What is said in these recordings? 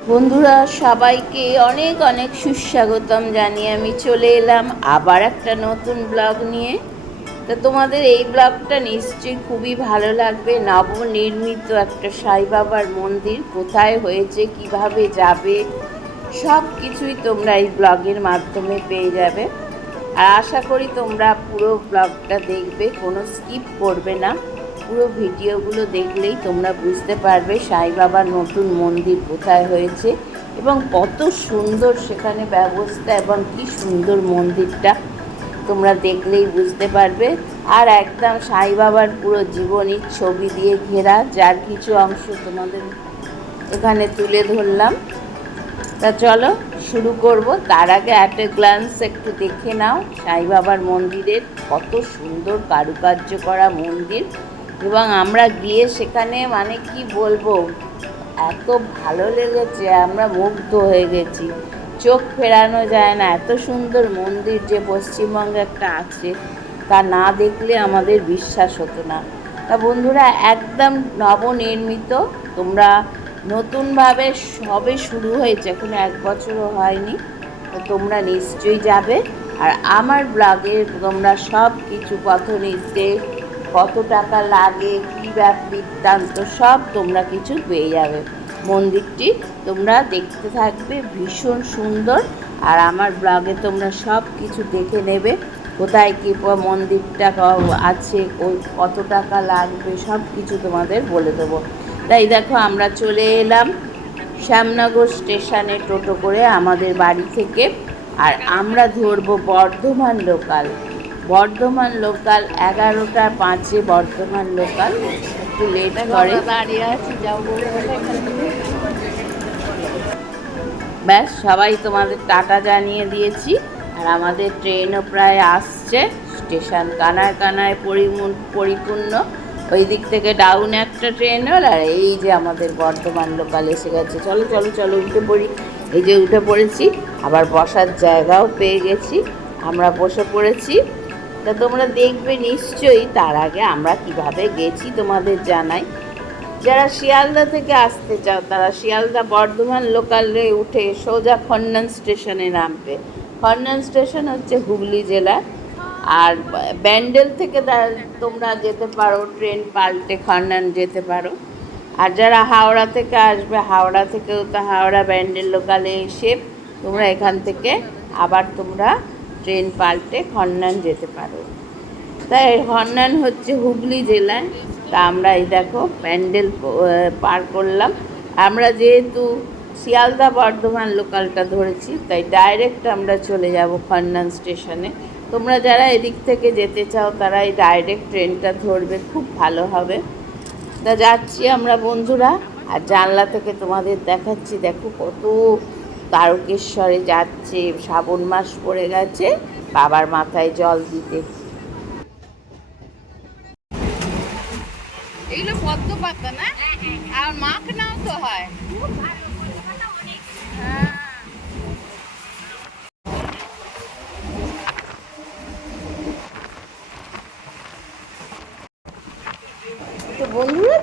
বন্ধুরা, সবাইকে অনেক অনেক সুস্বাগতম জানিয়ে আমি চলে এলাম আবার একটা নতুন ব্লগ নিয়ে। তা তোমাদের এই ব্লগটা নিশ্চয়ই খুবই ভালো লাগবে। নবনির্মিত একটা সাই বাবার মন্দির, কোথায় হয়েছে, কীভাবে যাবে সব কিছুই তোমরা এই ব্লগের মাধ্যমে পেয়ে যাবে। আর আশা করি তোমরা পুরো ব্লগটা দেখবে, কোনো স্কিপ করবে না। পুরো ভিডিওগুলো দেখলেই তোমরা বুঝতে পারবে সাই বাবার নতুন মন্দির কোথায় হয়েছে এবং কত সুন্দর সেখানে ব্যবস্থা এবং কি সুন্দর মন্দিরটা তোমরা দেখলেই বুঝতে পারবে। আর একদম সাই বাবার পুরো জীবনীর ছবি দিয়ে ঘেরা, যার কিছু অংশ তোমাদের এখানে তুলে ধরলাম। তা চলো শুরু করব। তার আগে অ্যাট এ গ্লান্স একটু দেখে নাও সাই বাবার মন্দিরের কত সুন্দর কারুকার্য করা মন্দির। এবং আমরা গিয়ে সেখানে মানে কি বলব, এত ভালো লেগেছে, আমরা মুগ্ধ হয়ে গেছি। চোখ ফেরানো যায় না, এত সুন্দর মন্দির যে পশ্চিমবঙ্গে একটা আছে, তা না দেখলে আমাদের বিশ্বাস হতো না। তা বন্ধুরা, একদম নবনির্মিত, তোমরা নতুনভাবে সবে শুরু হয়েছে, এখন এক বছরও হয়নি, তো তোমরা নিশ্চয়ই যাবে। আর আমার ব্লগে তোমরা সব কিছু পথ নির্দেশ কত টাকা লাগে, কী ব্যাপ, বৃত্তান্ত, সব তোমরা কিছু পেয়ে যাবে। মন্দিরটি তোমরা দেখতে থাকবে, ভীষণ সুন্দর। আর আমার ব্লগে তোমরা সব কিছু দেখে নেবে, কোথায় কী মন্দিরটা আছে ওই কত টাকা লাগবে, সব কিছু তোমাদের বলে দেবো। তাই দেখো, আমরা চলে এলাম শ্যামনগর স্টেশনে টোটো করে আমাদের বাড়ি থেকে। আর আমরা ধরবো বর্ধমান লোকাল বর্ধমান লোকাল এগারোটা পাঁচে বর্ধমান লোকাল। একটু লেট করে। দাঁড়িয়ে আছি যাব ব্যাস সবাই তোমাদের টাটা জানিয়ে দিয়েছি। আর আমাদের ট্রেনও প্রায় আসছে। স্টেশন কানায় কানায় পরিপূর্ণ। ওই দিক থেকে ডাউন একটা ট্রেন হল আর এই যে আমাদের বর্ধমান লোকাল এসে গেছে। চলো চলো চলো উঠে পড়ি। এই যে উঠে পড়েছি আবার বসার জায়গাও পেয়ে গেছি। আমরা বসে পড়েছি। তা তোমরা দেখবে নিশ্চয়ই, তার আগে আমরা কীভাবে গেছি তোমাদের জানাই। যারা শিয়ালদা থেকে আসতে চাও, তারা শিয়ালদা বর্ধমান লোকালে উঠে সোজা খন্ডন স্টেশনে নামবে। খন্ডন স্টেশন হচ্ছে হুগলি জেলা আর ব্যান্ডেল থেকে তোমরা যেতে পারো, ট্রেন পাল্টে খন্ডন যেতে পারো। আর যারা হাওড়া থেকে আসবে, হাওড়া থেকেও তো হাওড়া ব্যান্ডেল লোকালে এসে তোমরা এখান থেকে আবার তোমরা ট্রেন পাল্টে খন্ডন যেতে পারো। তাই হন্নান হচ্ছে হুগলি জেলায় তা আমরা এই দেখো প্যান্ডেল পার করলাম। আমরা যেহেতু শিয়ালদা বর্ধমান লোকালটা ধরেছি, তাই ডাইরেক্ট আমরা চলে যাব খন্নান স্টেশনে। তোমরা যারা এদিক থেকে যেতে চাও, তারা এই ডাইরেক্ট ট্রেনটা ধরবে, খুব ভালো হবে। তা যাচ্ছি আমরা বন্ধুরা, আর জানলা থেকে তোমাদের দেখাচ্ছি, দেখো কত তারকেশ্বরে যাচ্ছে, শ্রাবণ মাস পড়ে গেছে, বাবার মাথায় জল দিতে এগুলো পদ্ম পাতা না আর মাখ নাও তো হয়।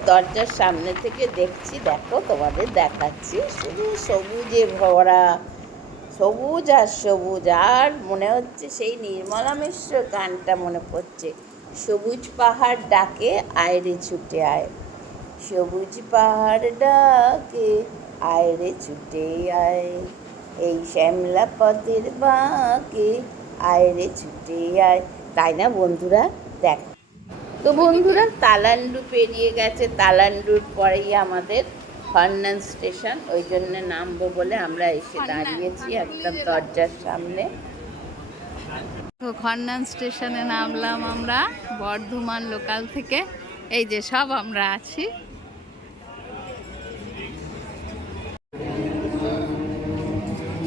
দরজার সামনে থেকে দেখছি, দেখো তোমাদের দেখাচ্ছি। শুধু সবুজে ভরা, সবুজ আর সবুজ। আর মনে হচ্ছে সেই নির্মলা মিশ্র গানটা মনে পড়ছে। সবুজ পাহাড় ডাকে, আয়রে ছুটে আয়। সবুজ পাহাড় ডাকে, আয়রে ছুটে আয়। এই শ্যামলা পথের বাঁকে, আয়রে ছুটে আয়। তাই না বন্ধুরা? দেখ তো বন্ধুরা তালান্ডু পেরিয়ে গেছে। তালান্ডুর পরেই আমাদের খন্নান স্টেশন ওই জন্য নামবো বলে আমরা এসে দাঁড়িয়েছি খন্নান একদম দরজার সামনে। তো খন্ডন স্টেশনে নামলাম আমরা বর্ধমান লোকাল থেকে। এই যে সব আমরা আছি।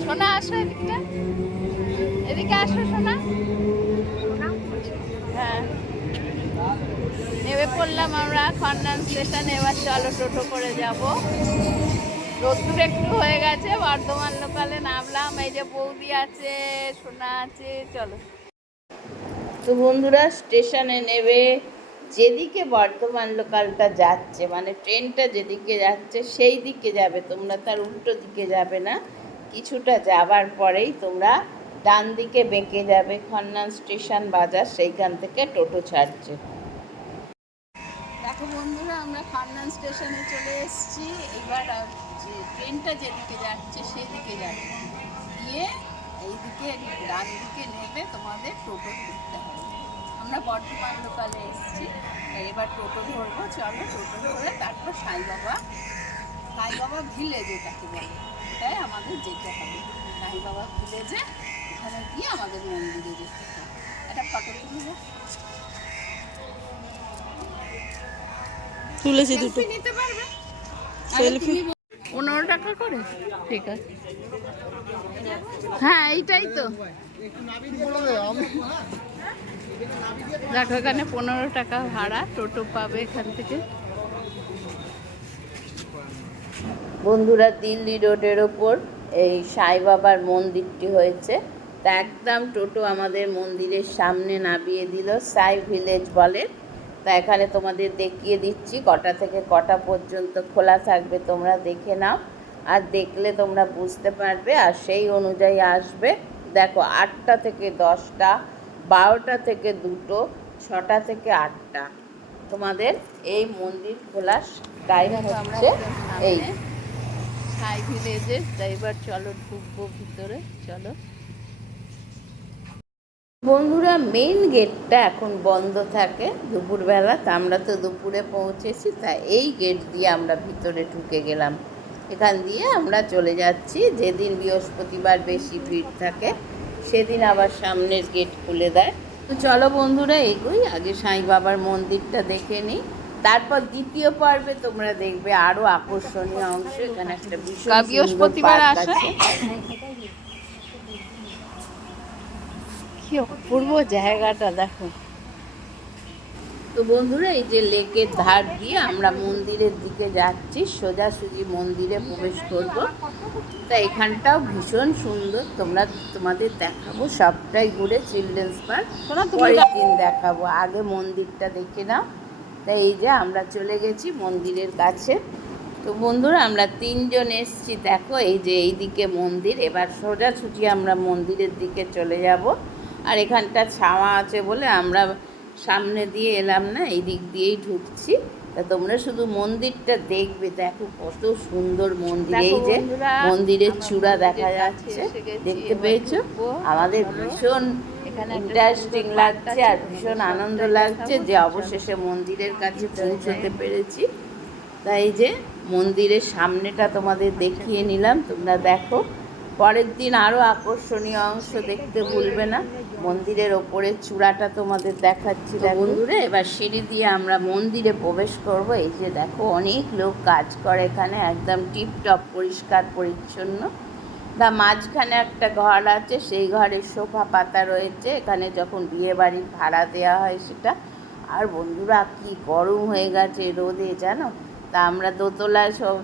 সোনা আসো এদিকটা। এদিকে আসো সোনা হ্যাঁ নেমে পড়লাম আমরা খন্ডন স্টেশনে। এবার চলো টোটো করে যাব। রোদ্দুর একটু হয়ে গেছে, বর্ধমান লোকালে নামলাম। এই যে বৌদি আছে, সোনা আছে, চলো। তো বন্ধুরা, স্টেশনে নেবে যেদিকে বর্ধমান লোকালটা যাচ্ছে মানে ট্রেনটা যেদিকে যাচ্ছে, সেই দিকে যাবে। তোমরা তার উল্টো দিকে যাবে না, কিছুটা যাবার পরেই তোমরা ডান দিকে বেঁকে যাবে। খন্নান স্টেশন বাজার, সেইখান থেকে টোটো ছাড়ছে। দেখো বন্ধুরা, আমরা খান্নান স্টেশনে চলে এসেছি। এবার যে ট্রেনটা যেদিকে যাচ্ছে, সেদিকে যাচ্ছে। গিয়ে এইদিকে ডান দিকে নেবে তোমাদের টোটো ধরতে হবে। আমরা বর্ধমান লোকালে এসেছি। এবার টোটো ধরবো। চলো টোটো ধরে তারপর সাই বাবা সাই বাবা ভিলেজ এটাকে বলে। ওটাই আমাদের যেতে হবে। সাই বাবা ভিলেজে ওখানে গিয়ে আমাদের মন্দিরে যেতে হবে। একটা ফটো তুলবো তুলেছি দুটো। সেলফি নিতে পারবে? সেলফি পনেরো টাকা করে? ঠিক আছে। হ্যাঁ এইটাই তো। দেখো এখানে পনেরো টাকা ভাড়া টোটো পাবে এখান থেকে। বন্ধুরা দিল্লি রোডের ওপর এই সাই বাবার মন্দিরটি হয়েছে। তা একদম টোটো আমাদের মন্দিরের সামনে নামিয়ে দিল সাই ভিলেজ বলে। তা এখানে তোমাদের দেখিয়ে দিচ্ছি কটা থেকে কটা পর্যন্ত খোলা থাকবে তোমরা দেখে নাও। আর দেখলে তোমরা বুঝতে পারবে আর সেই অনুযায়ী আসবে। দেখো আটটা থেকে দশটা বারোটা থেকে দুটো ছটা থেকে আটটা। তোমাদের এই মন্দির খোলার টাইম হচ্ছে এই। সাই ভিলেজে ড্রাইভার চলো ঢুকবো ভিতরে চলো। বন্ধুরা মেইন গেটটা এখন বন্ধ থাকে। দুপুরবেলা তা আমরা তো দুপুরে পৌঁছেছি তা এই গেট দিয়ে আমরা ভিতরে ঢুকে গেলাম। এখান দিয়ে আমরা চলে যাচ্ছি। যেদিন বৃহস্পতিবার বেশি ভিড় থাকে সেদিন আবার সামনের গেট খুলে দেয়। তো চলো বন্ধুরা এগোই। আগে সাই বাবার মন্দিরটা দেখে নিই। তারপর দ্বিতীয় পর্বে তোমরা দেখবে আরও আকর্ষণীয় অংশ। এখানে একটা বৃহস্পতিবার আসে? কি অপূর্ব জায়গাটা দেখো। তো বন্ধুরা এই যে লেকের ধার দিয়ে আমরা মন্দিরের দিকে যাচ্ছি সোজাসুজি মন্দিরে প্রবেশ করব। তা এখানটাও ভীষণ সুন্দর তোমরা তোমাদের দেখাবো সবটাই ঘুরে চিলড্রেন্স পার্ক। পরের দিন দেখাবো আগে মন্দিরটা দেখে নাও। তাই এই যে আমরা চলে গেছি মন্দিরের কাছে। তো বন্ধুরা আমরা তিনজন এসছি দেখো এই যে এইদিকে মন্দির এবার সোজাসুজি আমরা মন্দিরের দিকে চলে যাব। আর এখানটা ছাওয়া আছে বলে আমরা সামনে দিয়ে এলাম না এই দিক দিয়েই ঢুকছি। তা তোমরা শুধু মন্দিরটা দেখবে দেখো কত সুন্দর মন্দির। এই যে মন্দিরের চূড়া দেখা যাচ্ছে দেখতে পেয়েছ? আমাদের ভীষণ এখানে ইন্টারেস্টিং লাগছে আর ভীষণ আনন্দ লাগছে যে অবশেষে মন্দিরের কাছে পৌঁছতে পেরেছি। তাই যে মন্দিরের সামনেটা তোমাদের দেখিয়ে নিলাম তোমরা দেখো। পরের দিন আরও আকর্ষণীয় অংশ দেখতে ভুলবে না। মন্দিরের ওপরের চূড়াটা তোমাদের দেখাচ্ছি দেখো। বন্ধুরা এবার সিঁড়ি দিয়ে আমরা মন্দিরে প্রবেশ করব। এই যে দেখো অনেক লোক কাজ করে এখানে একদম টিপটপ পরিষ্কার পরিচ্ছন্ন। তা মাঝখানে একটা ঘর আছে সেই ঘরে সোফা পাতা রয়েছে। এখানে যখন বিয়ে বাড়ির ভাড়া দেওয়া হয় সেটা। আর বন্ধুরা কি গরম হয়ে গেছে রোদে জানো? তা আমরা দোতলায় সব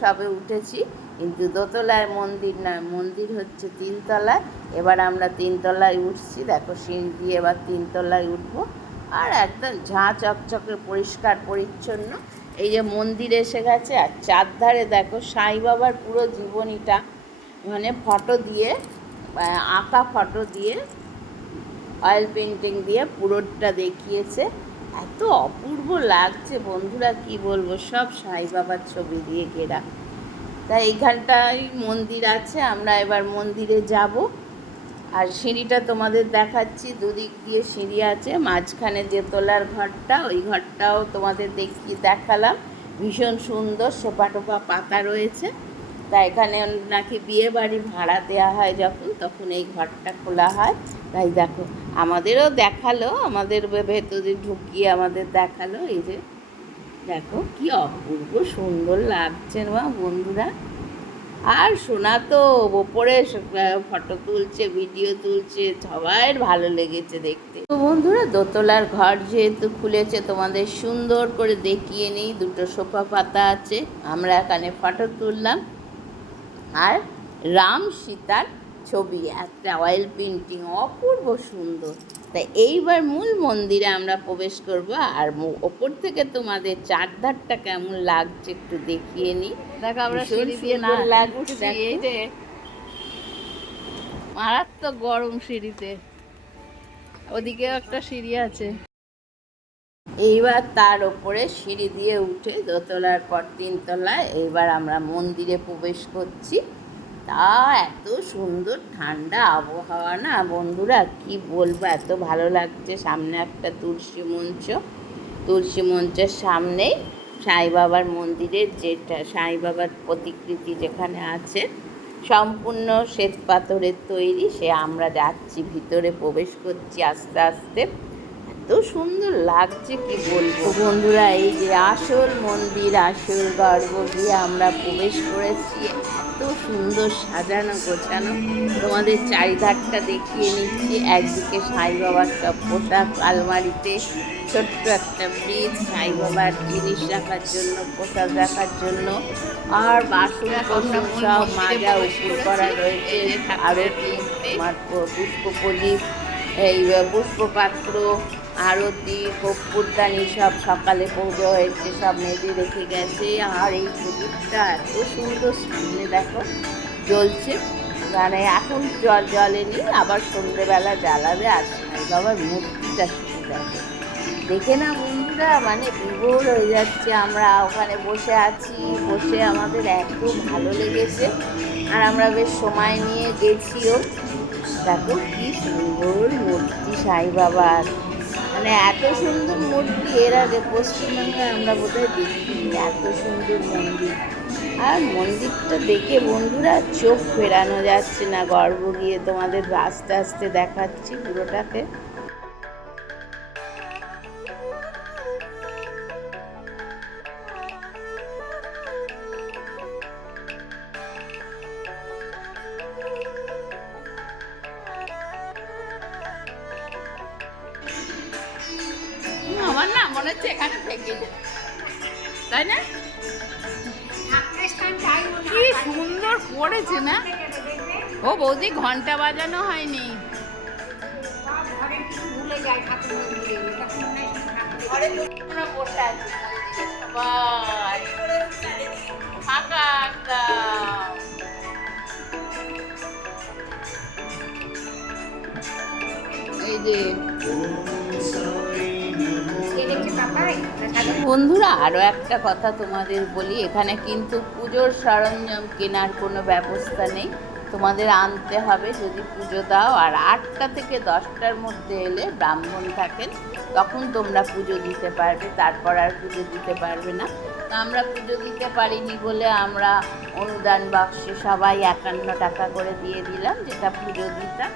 সবে উঠেছি। কিন্তু দোতলায় মন্দির নয় মন্দির হচ্ছে তিনতলায়। এবার আমরা তিনতলায় উঠছি, দেখো সিঁড়ি দিয়ে এবার তিনতলায় উঠবো। আর একদম ঝাঁ চকচকে, পরিষ্কার, পরিচ্ছন্ন। এই যে মন্দির এসে গেছে, আর চারধারে দেখো সাই বাবার পুরো জীবনীটা। মানে ফটো দিয়ে আঁকা ফটো দিয়ে অয়েল পেন্টিং দিয়ে পুরোটা দেখিয়েছে। এত অপূর্ব লাগছে, বন্ধুরা কি বলব? সব সাই বাবার ছবি দিয়ে ঘেরা। তাই এইখানটায় মন্দির আছে, আমরা এবার মন্দিরে যাব। আর সিঁড়িটা তোমাদের দেখাচ্ছি, দুদিক দিয়ে সিঁড়ি আছে, মাঝখানে যে তোলার ঘরটা, ওই ঘরটাও তোমাদের দেখিয়ে দেখালাম। ভীষণ সুন্দর সোপা টোপা পাতা রয়েছে। তা এখানে নাকি বিয়ে বাড়ি ভাড়া দেওয়া হয় যখন, তখন এই ঘরটা খোলা হয়। তাই দেখো, আমাদেরও দেখাল, আমাদের ভেতরে ঢুকিয়ে আমাদের দেখাল, এই যে দেখো কি অপূর্ব সুন্দর লাগছে না বন্ধুরা। আর শোনা তো ওপরে ফটো তুলছে ভিডিও তুলছে সবার ভালো লেগেছে দেখতে। তো বন্ধুরা, দোতলার ঘর যেহেতু খুলেছে, তোমাদের সুন্দর করে দেখিয়ে নিই, দুটো সোফা পাতা আছে, আমরা এখানে ফটো তুললাম। আর রাম সীতার ছবি, একটা অয়েল পেন্টিং অপূর্ব সুন্দর। তাই এইবার মূল মন্দিরে আমরা প্রবেশ করব। আর ওপর থেকে তোমাদের চারধারটা কেমন লাগছে একটু দেখিয়ে নিই দেখো আমরা সিঁড়ি দিয়ে না লাগছে, মারাত্মক গরম সিঁড়িতে। ওদিকেও একটা সিঁড়ি আছে। এইবার তার ওপরে সিঁড়ি দিয়ে উঠে দোতলার পর তিনতলায় এইবার আমরা মন্দিরে প্রবেশ করছি। তা এত সুন্দর ঠান্ডা আবহাওয়া না বন্ধুরা, কি বলব? এত ভালো লাগছে সামনে একটা তুলসী মঞ্চ। তুলসী মঞ্চের সামনেই সাই বাবার মন্দিরের যেটা, সাই বাবার প্রতিকৃতি যেখানে আছে, সম্পূর্ণ শ্বেত পাথরের তৈরি। সে আমরা যাচ্ছি, ভিতরে প্রবেশ করছি আস্তে আস্তে। এত সুন্দর লাগছে, কি বলব? বন্ধুরা, এই যে আসল মন্দির, আসল গর্ভগৃহে আমরা প্রবেশ করেছি। এত সুন্দর সাজানো, গোছানো। তোমাদের চারিধারটা দেখিয়ে নিচ্ছি। একদিকে সাই বাবার সব পোশাক আলমারিতে ছোট্ট একটা ফ্রিজ সাই বাবার জিনিস রাখার জন্য, পোশাক রাখার জন্য, আর বাসন কোসন সব মাজা উপুর করা রয়েছে। তোমার পুষ্প প্রদীপ এই পুষ্পপাত্র আরতি কর্পূরদানি সব সকালে পুজো হয়েছে, সব মেজে রেখে গেছে। আর এই প্রদীপটা এত সুন্দর, সামনে দেখো, জ্বলছে। মানে এখন জল জ্বলেনি, আবার সন্ধ্যেবেলা জ্বালাবে, আর বাবার মূর্তিটা শুধু দেখো। দেখে না বন্ধুরা মানে বিভোর হয়ে যাচ্ছে, আমরা ওখানে বসে আছি, বসে আমাদের এত ভালো লেগেছে। আর আমরা বেশ সময় নিয়ে গেছিও। দেখো কি সুন্দর মূর্তি সাই বাবার। মানে এত সুন্দর মূর্তি, এর আগে পশ্চিমবঙ্গে আমরা বোধহয় দেখিনি এত সুন্দর মন্দির। আর মন্দিরটা দেখে বন্ধুরা চোখ ফেরানো যাচ্ছে না, গর্ব গিয়ে তোমাদের আস্তে আস্তে দেখাচ্ছি পুরোটাকে বন্ধুরা আরও একটা কথা তোমাদের বলি, এখানে কিন্তু পুজোর সরঞ্জাম কেনার কোনো ব্যবস্থা নেই। তোমাদের আনতে হবে যদি পুজো দাও, আর আটটা থেকে দশটার মধ্যে এলে ব্রাহ্মণ থাকেন, তখন তোমরা পুজো দিতে পারবে, তারপর আর পুজো দিতে পারবে না। তো আমরা পুজো দিতে পারিনি বলে আমরা অনুদান বাক্সে সবাই একান্ন টাকা করে দিয়ে দিলাম, যেটা পুজো দিতাম।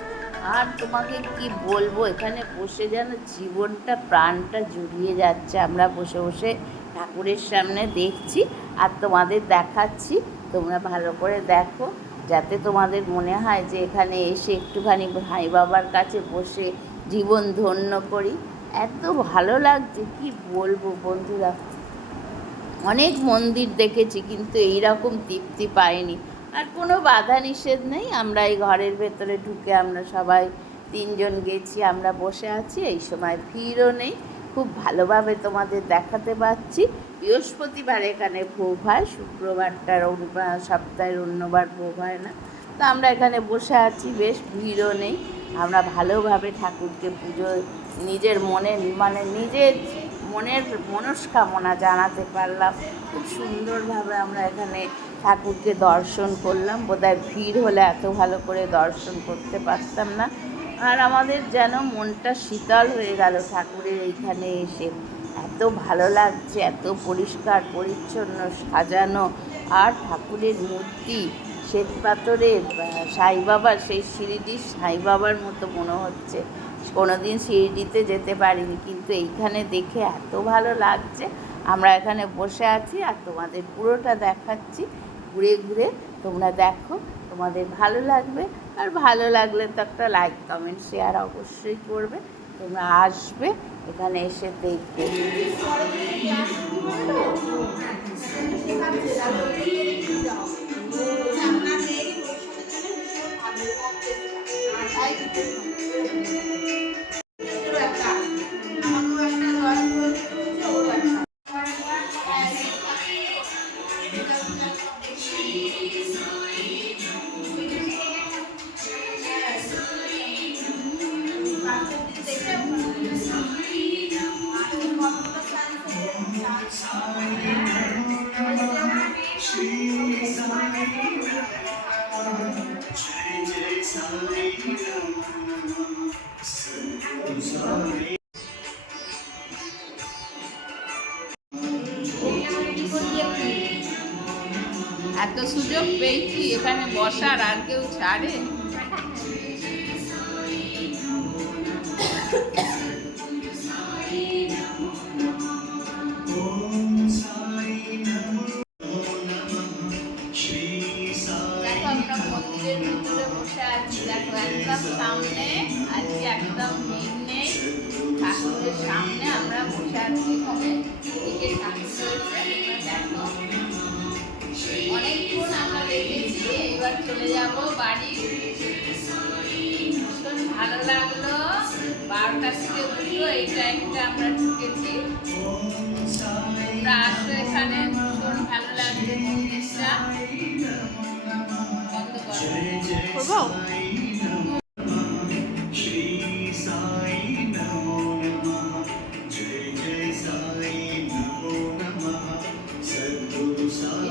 আর তোমাকে কি বলব? এখানে বসে যেন জীবনটা, প্রাণটা জুড়িয়ে যাচ্ছে। আমরা বসে বসে ঠাকুরের সামনে দেখছি আর তোমাদের দেখাচ্ছি। তোমরা ভালো করে দেখো, যাতে তোমাদের মনে হয় যে এখানে এসে একটুখানি ভাই বাবার কাছে বসে জীবন ধন্য করি। এত ভালো লাগছে, কি বলব বন্ধুরা? অনেক মন্দির দেখেছি, কিন্তু এই রকম তৃপ্তি পাইনি। আর কোনো বাধা নিষেধ নেই। আমরা এই ঘরের ভেতরে ঢুকে আমরা সবাই তিনজন গেছি, আমরা বসে আছি, এই সময় ভিড়ও নেই। খুব ভালোভাবে তোমাদের দেখাতে পাচ্ছি। বৃহস্পতিবার এখানে ভোগ হয়, শুক্রবারটার সপ্তাহের অন্যবার ভোগ হয় না। তো আমরা এখানে বসে আছি, বেশ ভিড়ও নেই। আমরা ভালোভাবে ঠাকুরকে পুজো, নিজের মনে মানে নিজের মনের মনস্কামনা জানাতে পারলাম। খুব সুন্দরভাবে আমরা এখানে ঠাকুরকে দর্শন করলাম। বোধহয় ভিড় হলে এত ভালো করে দর্শন করতে পারতাম না। আর আমাদের যেন মনটা শীতল হয়ে গেল ঠাকুরের এইখানে এসে। এত ভালো লাগছে, এত পরিষ্কার, পরিচ্ছন্ন, সাজানো। আর ঠাকুরের মূর্তি, শ্বেত পাথরের সাই বাবার, সেই সিঁড়িটি সাই বাবার মতো মনে হচ্ছে। কোনোদিন সিঁড়িটিতে যেতে পারিনি, কিন্তু এইখানে দেখে এত ভালো লাগছে। আমরা এখানে বসে আছি আর তোমাদের পুরোটা দেখাচ্ছি। ঘুরে ঘুরে তোমরা দেখো, তোমাদের ভালো লাগবে। আর ভালো লাগলে তো একটা লাইক কমেন্ট শেয়ার অবশ্যই করবে। তোমরা আসবে, এখানে এসে দেখবে। এত সুযোগ পেয়েছি এখানে বসার আর কেউ ছাড়ে?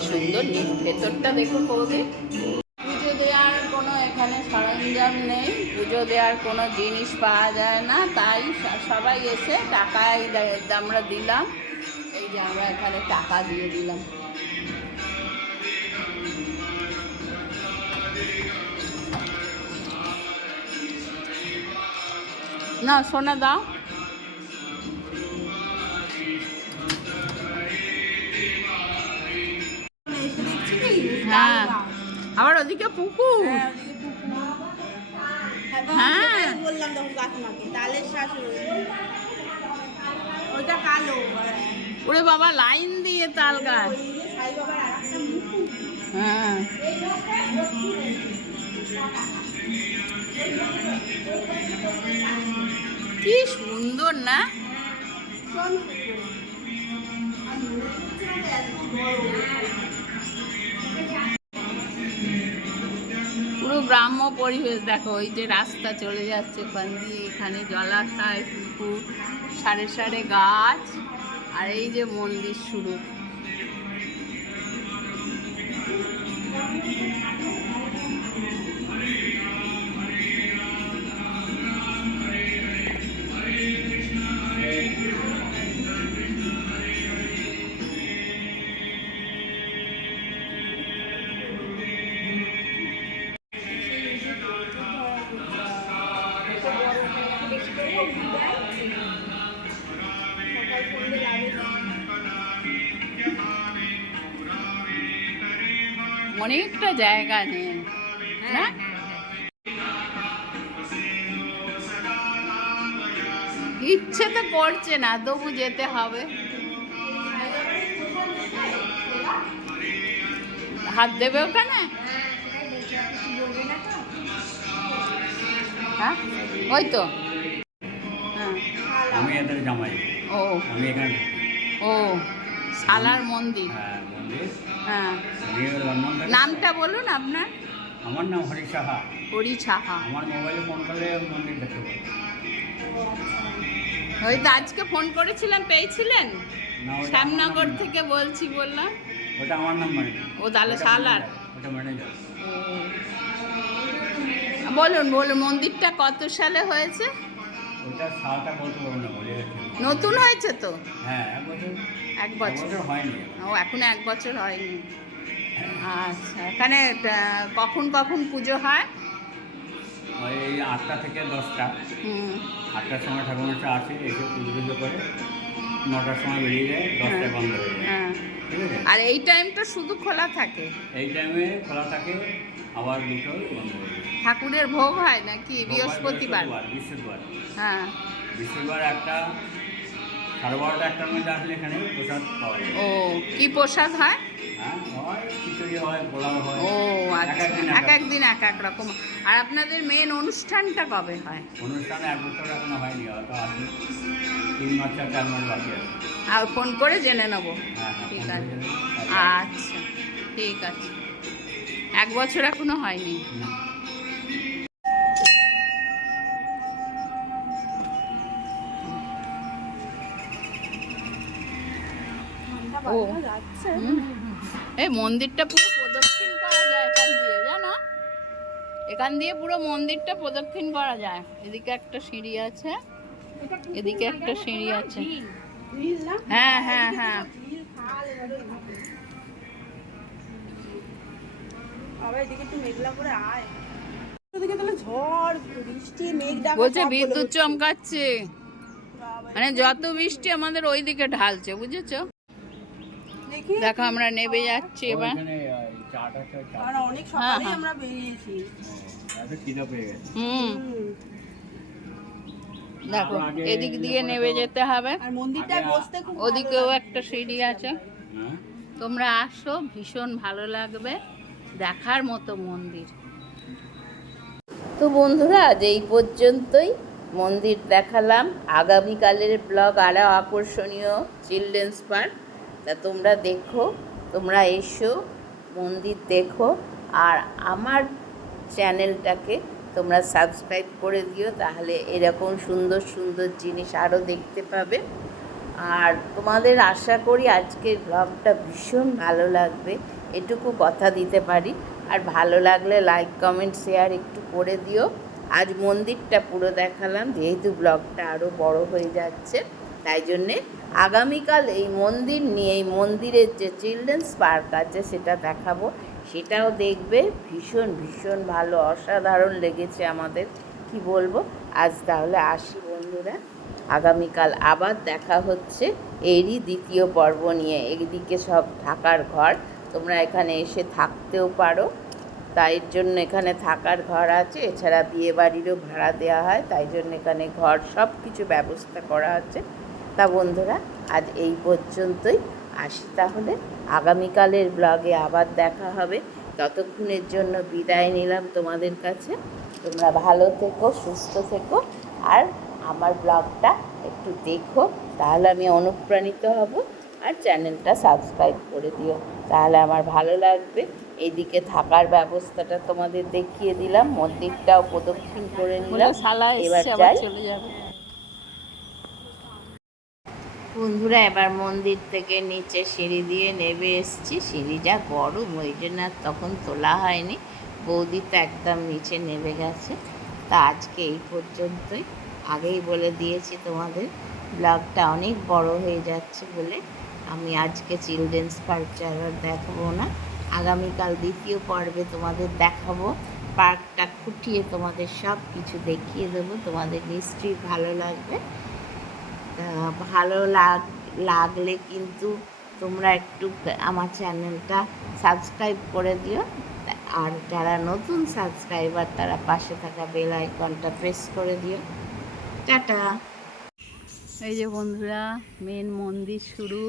সুন্দর ভেতরটা দেখো বৌদি পুজো দেওয়ার কোনো এখানে সরঞ্জাম নেই পুজো দেওয়ার কোনো জিনিস পাওয়া যায় না তাই সবাই এসে টাকাই আমরা দিলাম এই যে আমরা এখানে টাকা দিয়ে দিলাম। না সোনা দাও হ্যাঁ আবার ওদিকে পুকুর হ্যাঁ। বললাম তালের কালো ওরে বাবা লাইন দিয়ে তাল গাছ ওই যে সাই কি সুন্দর না? পুরো গ্রাম্য পরিবেশ, দেখো, ওই যে রাস্তা চলে যাচ্ছে ওখান এখানে জলাশয়, পুকুর, সারে সারে গাছ, আর এই যে মন্দির শুরু। করছে না তবু যেতে হবে। হাত দেবে ওখানে? হ্যাঁ ওই তো। হ্যাঁ। আমি এদের জামাই। ও। আমি এখানে ও সালার মন্দির। হ্যাঁ হ্যাঁ। নামটা বলুন আপনার। আমার নাম হরি সাহা হরি ছাহা আমার মোবাইলে ফোন করলে মন্দির দেখতে পাবো। ওই তো আজকে ফোন করেছিলাম পেয়েছিলেন? শ্যামনগর থেকে বলছি বললাম। ওটা আমার নাম্বার। ও তাহলে সালার ওটা ম্যানেজার বলুন বলুন মন্দিরটা কত সালে হয়েছে? ওটা সালটা নতুন হয়েছে তো? হ্যাঁ এক বছর এক এক বছর। বছর হয়নি। ও এখন এক বছর হয়নি। আচ্ছা এখানে কখন কখন পুজো হয়? ওই আটটা থেকে দশটা। আটটার সময় ঠাকুরমশা আসে এসে পুজো পুজো করে নটার সময় বেরিয়ে যায় দশটায় হ্যাঁ। বন্ধ হয়ে যায়। হ্যাঁ। আর এই টাইমটা শুধু খোলা থাকে? এই টাইমে খোলা থাকে আবার দুটো বন্ধ হয়ে যায়। ঠাকুরের ভোগ হয় নাকি? বৃহস্পতিবার। বৃহস্পতিবার। হ্যাঁ। বৃহস্পতিবার একটা সাড়ে বারোটা একটার মধ্যে আসলে এখানে প্রসাদ পাওয়া যায়। ও কি প্রসাদ হয়? হ্যাঁ ও আচ্ছা এক একদিন এক এক রকম। আর আপনাদের মেন অনুষ্ঠানটা কবে হয়? অনুষ্ঠানে এক বছর এখনও হয়নি হয়তো আছে তিন মাস চার চার মাস বাকি আছে। আর ফোন করে জেনে নেব। হ্যাঁ হ্যাঁ ঠিক আছে। আচ্ছা ঠিক আছে। এক বছর এখনও হয়নি। ও। এই মন্দিরটা পুরো প্রদক্ষিণ করা যায় এখান দিয়ে জানো? এখান দিয়ে পুরো মন্দিরটা প্রদক্ষিণ করা যায়। এদিকে একটা সিঁড়ি আছে এদিকে একটা সিঁড়ি আছে। হ্যাঁ হ্যাঁ হ্যাঁ। বলছে বিদ্যুৎ চমকাচ্ছে। মানে যত বৃষ্টি আমাদের ওই দিকে ঢালছে বুঝেছ? দেখি। দেখো আমরা নেবে যাচ্ছি এবার। অনেক হ্যাঁ, সকালে হ্যাঁ। আমরা বেরিয়েছি। এত খিদে পেয়ে গেছে। হুম। দেখো এদিক দিয়ে নেবে যেতে হবে। ওদিকেও একটা সিঁড়ি আছে। হ্যাঁ? তোমরা আসো ভীষণ ভালো লাগবে। দেখার মতো মন্দির। তো বন্ধুরা আজ এই পর্যন্তই। মন্দির দেখালাম। আগামীকালের ব্লগ আরও আকর্ষণীয়। Children's park. তা তোমরা দেখো, তোমরা এসো, মন্দির দেখো, আর আমার চ্যানেলটাকে তোমরা সাবস্ক্রাইব করে দিও, তাহলে এরকম সুন্দর সুন্দর জিনিস আরও দেখতে পাবে। আর তোমাদের আশা করি আজকের ব্লগটা ভীষণ ভালো লাগবে, এটুকু কথা দিতে পারি। আর ভালো লাগলে লাইক কমেন্ট শেয়ার একটু করে দিও। আজ মন্দিরটা পুরো দেখালাম, যেহেতু ব্লগটা আরও বড় হয়ে যাচ্ছে। তাই জন্যে আগামীকাল এই মন্দির নিয়ে, এই মন্দিরের যে চিলড্রেন্স পার্ক আছে সেটা দেখাবো। সেটাও দেখবে। ভীষণ ভীষণ ভালো, অসাধারণ লেগেছে আমাদের। কি বলব? আজ তাহলে আসি বন্ধুরা। আগামীকাল আবার দেখা হচ্ছে। এরই দ্বিতীয় পর্ব নিয়ে। এদিকে সব থাকার ঘর। তোমরা এখানে এসে থাকতেও পারো। তাই জন্য এখানে থাকার ঘর আছে। এছাড়া বিয়ে বাড়িরও ভাড়া দেওয়া হয়। তাই জন্য এখানে ঘর সব কিছু ব্যবস্থা করা আছে। তা বন্ধুরা আজ এই পর্যন্তই। আসি তাহলে আগামীকালের ব্লগে আবার দেখা হবে। ততক্ষণের জন্য বিদায় নিলাম তোমাদের কাছে। তোমরা ভালো থেকো সুস্থ থেকো আর আমার ব্লগটা একটু দেখো। তাহলে আমি অনুপ্রাণিত হব আর চ্যানেলটা সাবস্ক্রাইব করে দিও। তাহলে আমার ভালো লাগবে। এইদিকে থাকার ব্যবস্থাটা তোমাদের দেখিয়ে দিলাম মন্দিরটাও প্রদক্ষিণ করে নিলাম। এবার যাই। চলে যাবে। বন্ধুরা, এবার মন্দির থেকে নিচে সিঁড়ি দিয়ে নেমে এসেছি। সিঁড়িটা গরম, ওই জন্য তখন তোলা হয়নি। বৌদি তো একদম নিচে নেমে গেছে। তা আজকে এই পর্যন্তই। আগেই বলে দিয়েছি তোমাদের, ব্লগটা অনেক বড় হয়ে যাচ্ছে বলে। আমি আজকে চিলড্রেন্স পার্কটা আর দেখাবো না। আগামীকাল দ্বিতীয় পর্বে তোমাদের দেখাবো। পার্কটা খুঁটিয়ে তোমাদের সব কিছু দেখিয়ে দেবো। তোমাদের নিশ্চয়ই ভালো লাগবে। ভালো লাগ, লাগলে কিন্তু তোমরা একটু আমার চ্যানেলটা সাবস্ক্রাইব করে দিও। আর যারা নতুন সাবস্ক্রাইবার, তারা পাশে থাকা বেল আইকনটা প্রেস করে দিও। টাটা। এই যে বন্ধুরা, মেন মন্দির শুরু।